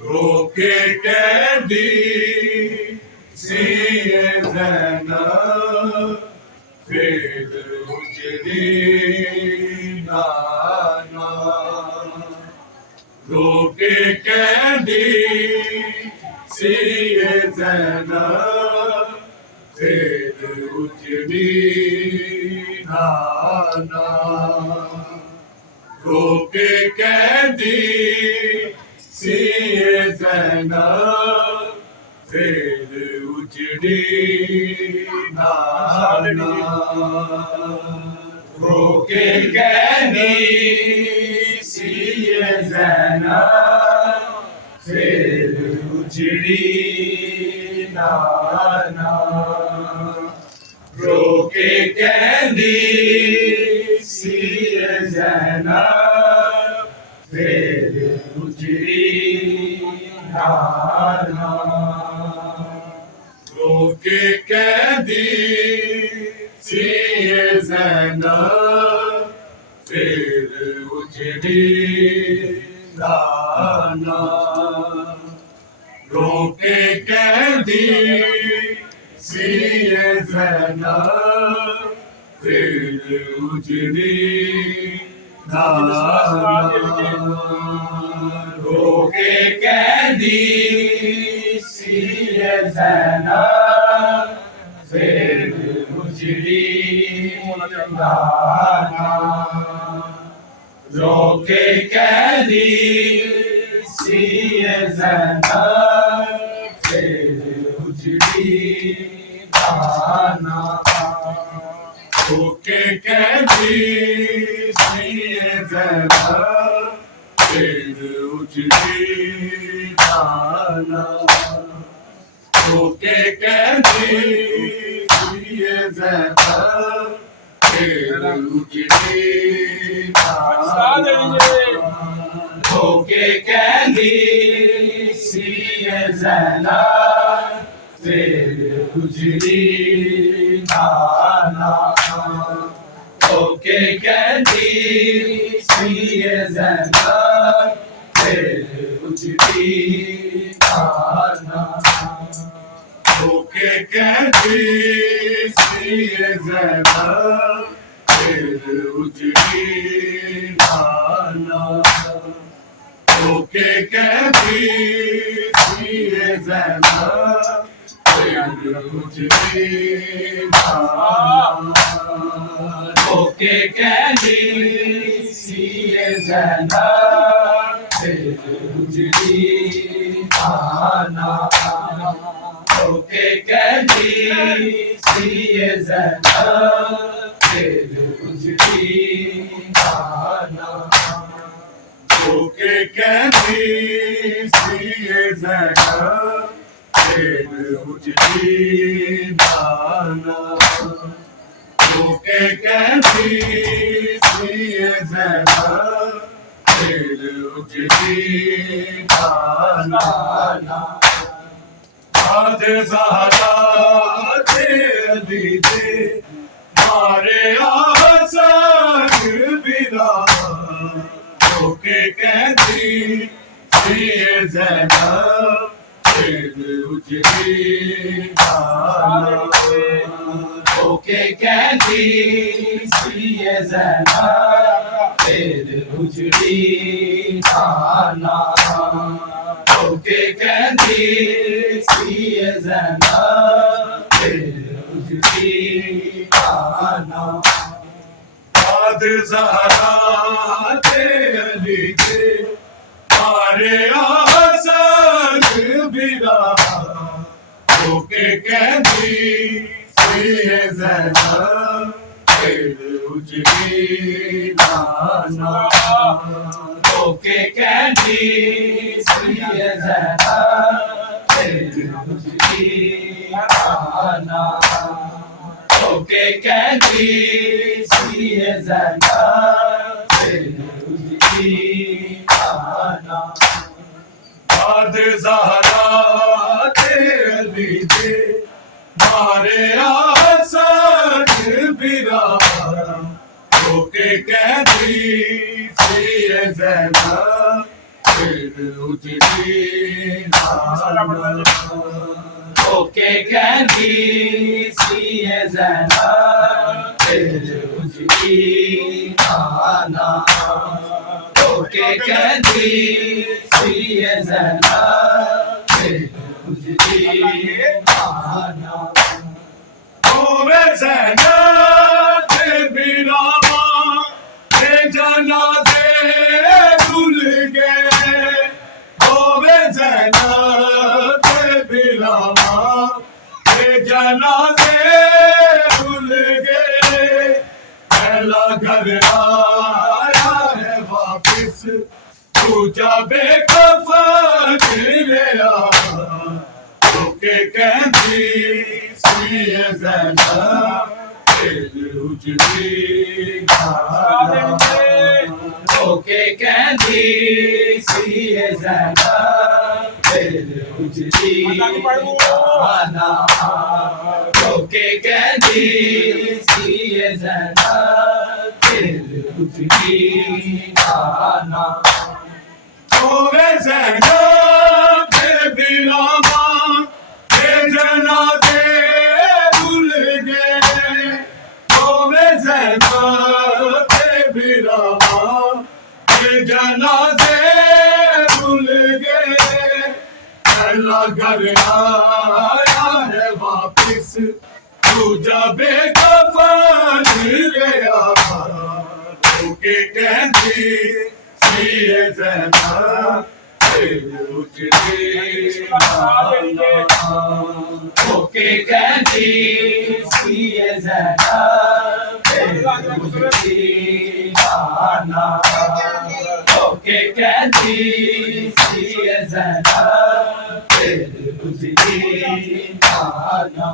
روکے قیدی سیے زینب پھر اجڑی نانا روکے قیدی سیے زینب پھر اجڑی نانا روکے قیدی سیے زینب پھر اجڑی نانا روکے قیدی سیے زینب پھر اجڑی نانا روکے قیدی سیے زینب پھر اجڑی نانا روکے قیدی سیے زینب پھر اجڑی نانا روکے قیدی سیے زینب پھر اجڑی نانا روکے قیدی سیے زینب پھر اجڑی نانا روکے قیدی سیے زینب پھر اجڑی نانا روکے قیدی سیے زینب پھر اجڑی نانا روکے قیدی سیے زینب پھر اجڑی نانا روکے قیدی سیے زینب پھر اجڑی نانا روکے قیدی سیے زینب پھر اجڑی نانا روکے قیدی سیے زینب پھر اجڑی نانا روکے قیدی سیے زینب پھر اجڑی نانا روکے قیدی سیے زینب پھر اجڑی نانا روکے قیدی سیے زینب پھر اجڑی نانا روکے قیدی سیے زینب پھر اجڑی نانا روکے قیدی سیے زینب پھر اجڑی نانا آج زہرا تھے علی تھے مارے آسان بلا روکے قیدی سیے زینب پھر اجڑی نانا روکے قیدی سیے زینب پھر اجڑی نانا روکے قیدی سیے زینب پھر اجڑی نانا بعد زہرا تھے علی تھے مارے آسان بلا روکے قیدی سیے زینب پھر اجڑی نانا روکے قیدی سیے زینب پھر اجڑی نانا ہو کے کہتی سی زینب اجڑی آنا بعد زہرا علی دے مارے حسن برا ہو کے کہتی سی زینب اجڑی آنا ہو کے کہتی سی زینب اجڑی آنا ہو کے کہتی سی زینب اجڑی آنا ہوے زینب بیراما کے جنازے دھل گئے ہوے زینب بیراما کے جنازے دھل گئے پہلا گھر آیا ہے واپس تو جا بے کفن لیا ہو کے کہتی سی زینب اجڑی آنا ہو کے کہتی سی زینب اجڑی آنا ہو کے کہتی سی زینب اجڑی آنا ہوے زینب بیراما کے جنازے دھل گئے ہوے زینب بیراما کے جنازے دھل گئے پہلا گھر آیا ہے واپس تو جا بے کفن گیا ہو کے کہتی سی زینب اجڑی آنا ہو کے کہتی سی زینب اجڑی آنا ہو کے کہتی سی زینب اجڑی آنا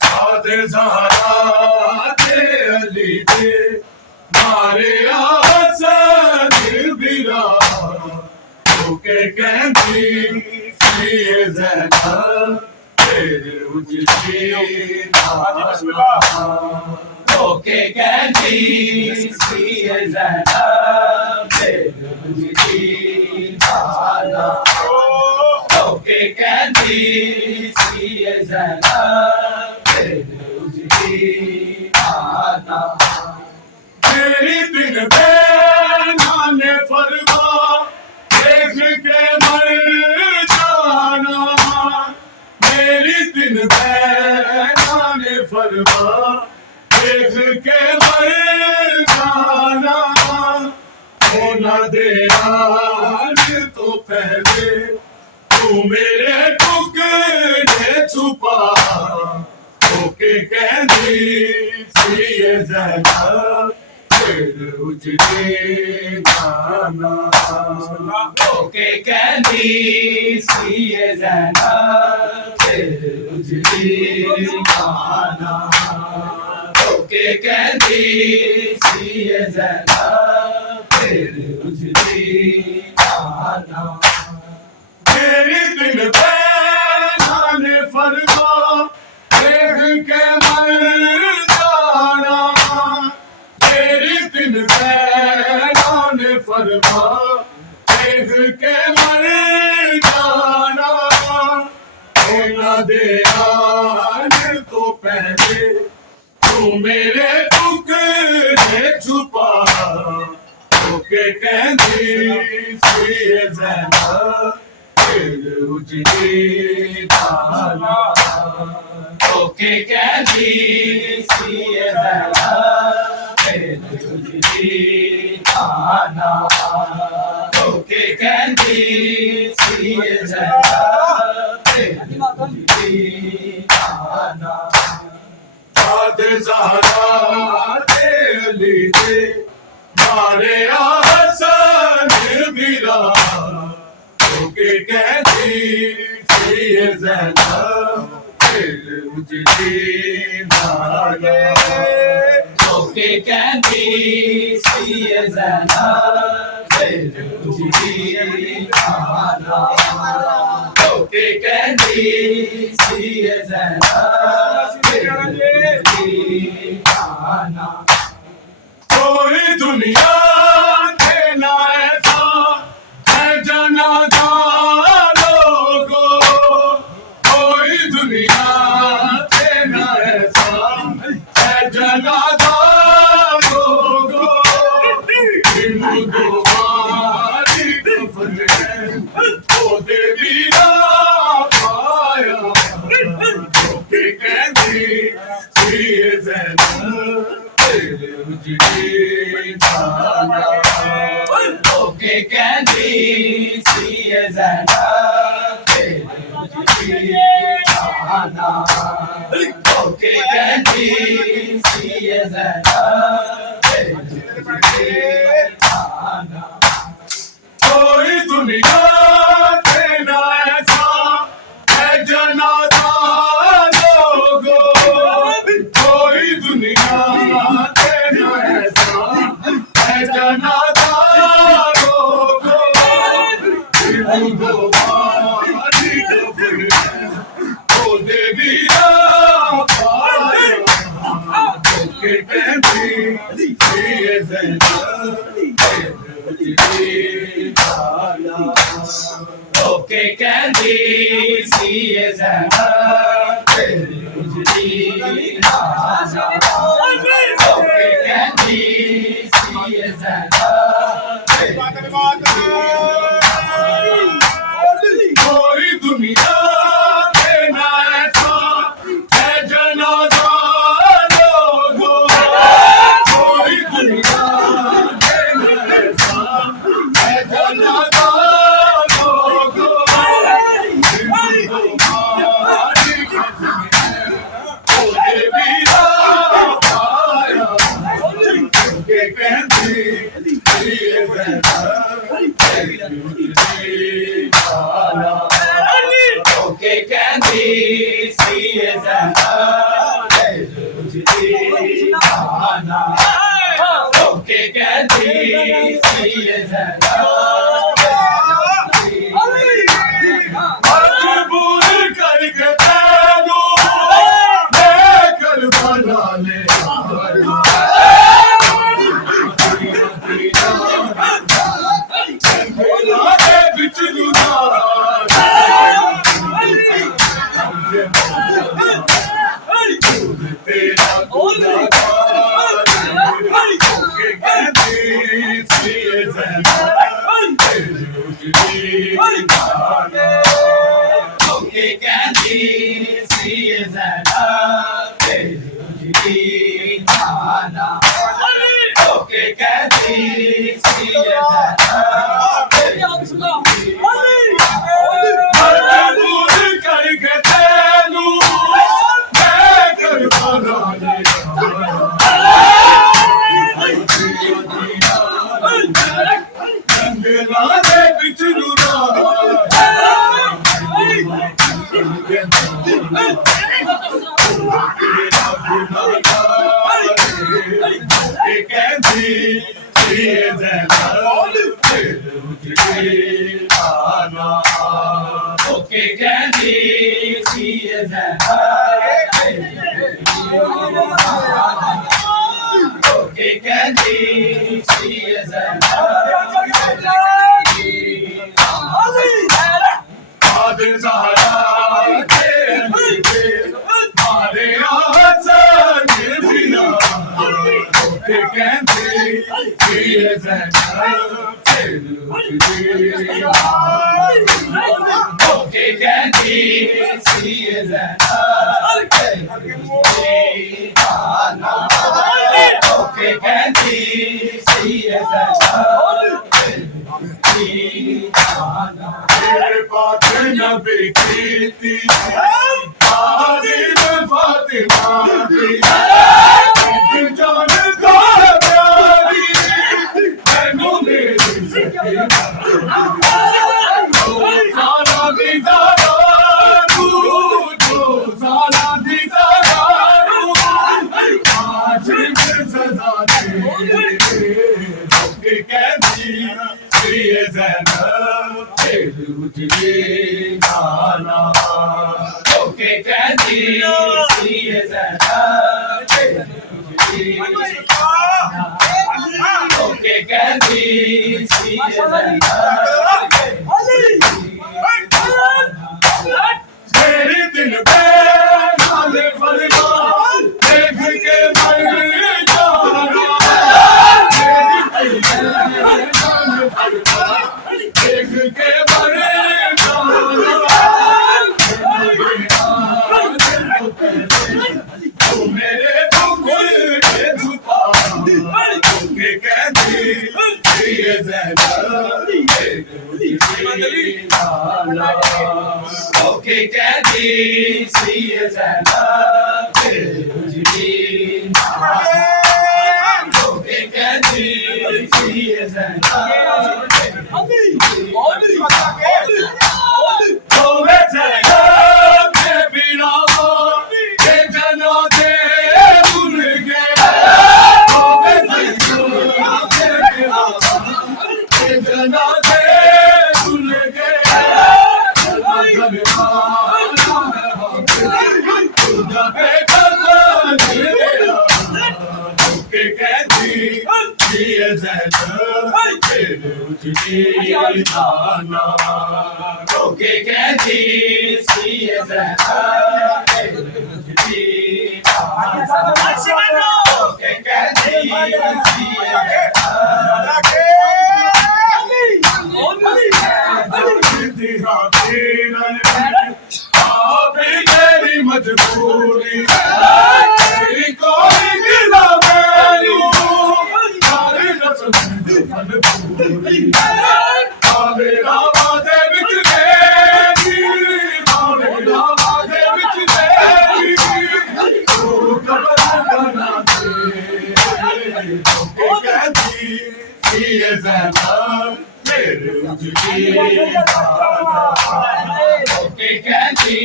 بعد زہرا علی دے مارے حسن برا ہو کے کہتی سی زینب اجڑی آنا ہو کے کہتی سی زینب اجڑی آنا ہو کے کہتی سی زینب اجڑی آنا میری دل پہ نے فرما دیکھ کے مر جانا میری دل پہ نے فرما دیکھ کے مر جانا ہونا دینا تو پہلے تو میرے ٹکڑے چھپا ہو کے کہتی سی زینب اجڑی آنا ہو کے کہتی سی زینب اجڑی آنا ہو کے کہتی سی زینب اجڑی آنا میری دل پہ نے فرما دیکھ کے مر جانا میری دل پہ نے فرما دیکھ کے مر جانا ہونا دینا تو پہلے تو میرے ٹکڑے چھپا ہو کے کہتی سی زینب اجڑی آنا ہو کے کہتی سی زینب اجڑی آنا ہو کے کہتی سی زینب اجڑی آنا بعد زہرا علی دے مارے حسن برا ہو کے کہتی سی زینب उजड़ी नाला होके कहती सी ज़ैनब दिल उजड़ी नाला होके कहती सी ज़ैनब दिल उजड़ी नाला कोई दुनिया के ना ऐसा है जनाजा लोगो कोई दुनिया के ना ऐसा है जनाजा लोगो इनको मारी कफन वो देवी ना पाया के कहती सी ज़ैनब उजड़ी नाला होके कहती सी ज़ैनब दिल उजड़ी नाला होके कहती सी ज़ैनब दिल उजड़ी नाला कोई दुनिया के ना ऐसा है जनाजा लोगो कोई दुनिया के ना ऐसा है जनाजा लोगो इनको मारी कफन वो देवी ना पाया होके कहती सी ज़ैनब दिल उजड़ी नाला होके कहती सी ज़ैनब दिल उजड़ी नाला होके कहती सी ज़ैनब दिल कोई दुनिया के ना ऐसा है जनाजा लोगो कोई दुनिया के ना ऐसा है जनाजा लोगो इनको मारी कफन वो देवी ना पाया होके कहती सी ज़ैनब दिल उजड़ी नाला होके कहती सी ज़ैनब दिल उजड़ी नाला होके कहती सी ज़ैनब मजबूर करके तैनू लेकर बना ले बिच तेरा होके कहती सी ज़ैनब दिल उजड़ी नाला होके कहती सी ज़ैनब दिल उजड़ी नाला होके कहती सी ज़ैनब दिल उजड़ी मजबूर करके तैनू लेकर बना ले जंगला दे बिच कहती सी ज़ैनब दिल उजड़ी नाला होके कहती सी ज़ैनब दिल उजड़ी नाला होके कहती सी ज़ैनब ज़हरा के मारे आसन बिना होके कहती सी ज़ैनब दिल उजड़ी नाला होके कहती सी ज़ैनब दिल उजड़ी नाला होके कहती सी ज़ैनब दिल उजड़ी नाला तेरे पास नबी की फातिमा की जान का प्यारी मैनू मेरी सारा दीदार जो सारा दीदार روکے کہتی سی زینب پھر اجڑی نانا روکے کہتی سی زینب پھر اجڑی روکے کہتی سی زینب میرے دل پہ نال فرمان دیکھ کے مر جانا میرے دل پہ نال فرمان دیکھ کے مر جانا تو میرے دکھ کے چھپا کہ کہتی یہ زینب اوکے کہتی سی زینب پھر اجڑی اوکے کہتی سی زینب اوے زینب کے بنا کے جنازے بھول گئے اوے زینب کے بنا کے جنازے بھول گئے روکے کہتی سی زینب روکے کہتی تیری مجبوری تیری کوئی گلا میری ساری رسم فن پوری میرا وعدے وچ میری میرا وعدے وچ میری تو قبر بنا دے کہتی سی زینب پھر اجڑی اوکے کہتی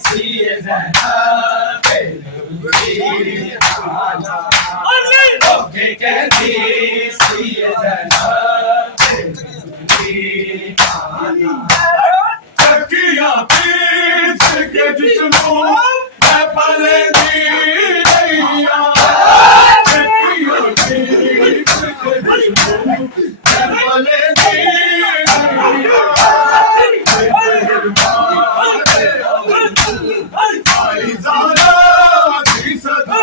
سی زینب پھر اجڑی اوکے کہتی سی زینب پھر اجڑی چکیاں پیس کے جسموں میں پلے دی رہیا چکیاں پیس کے جسموں میں پلے دی رہیا آئی زہرا دی صدا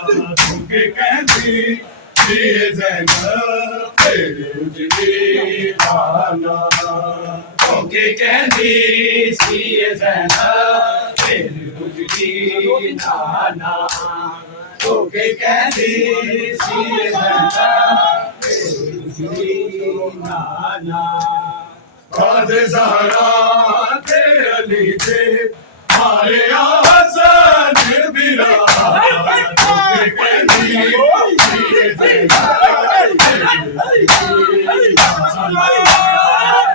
روکے کہتی سی زینب پھر اجڑی نانا روکے کہتی سی زینب پھر اجڑی نانا روکے کہتی سی زینب پھر اجڑی نانا بعد زہرا تھے علی تھے مارے حسن بلا روکے کہتی سی زینب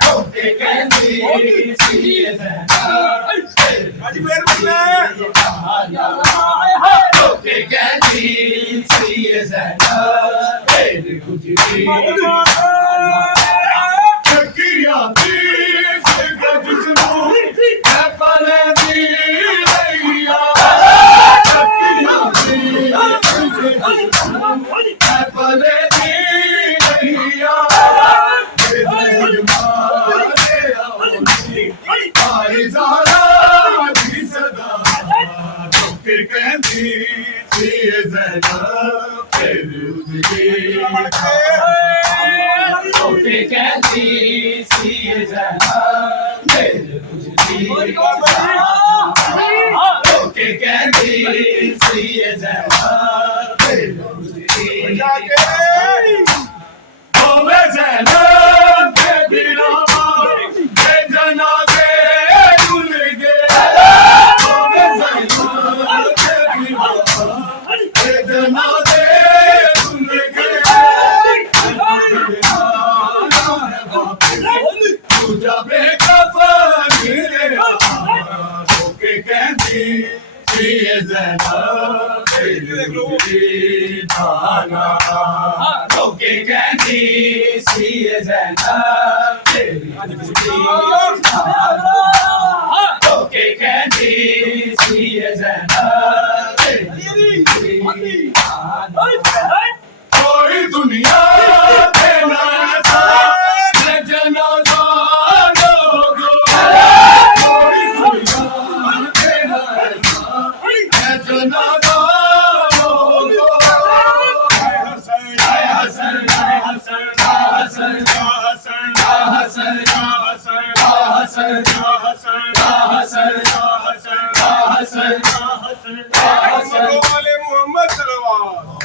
روکے کہتی سی زینب روکے کہتی سی زینب پھر اجڑی چکیاں پیس کے جسموں میں پلے دی رہیا چکیاں پیس کے جسموں میں پلے دی رہیا آئی زہرا دی صدا روکے کہتی سی زینب پھر اجڑی روکے کہتی سی زینب پھر اجڑی روکے کہتی سی زینب پھر اجڑی اوے زینب کے بنا کے جنازے بھول گئے اوے زینب کے بنا کے جنازے بھول گئے جب کفن روکے کہتی سی زینب پھر اجڑی نانا زمانہ رو کے کہتی سی زینب تیری رو کے کہتی سی زینب تیری کوئی دنیا دینا محمد صلوات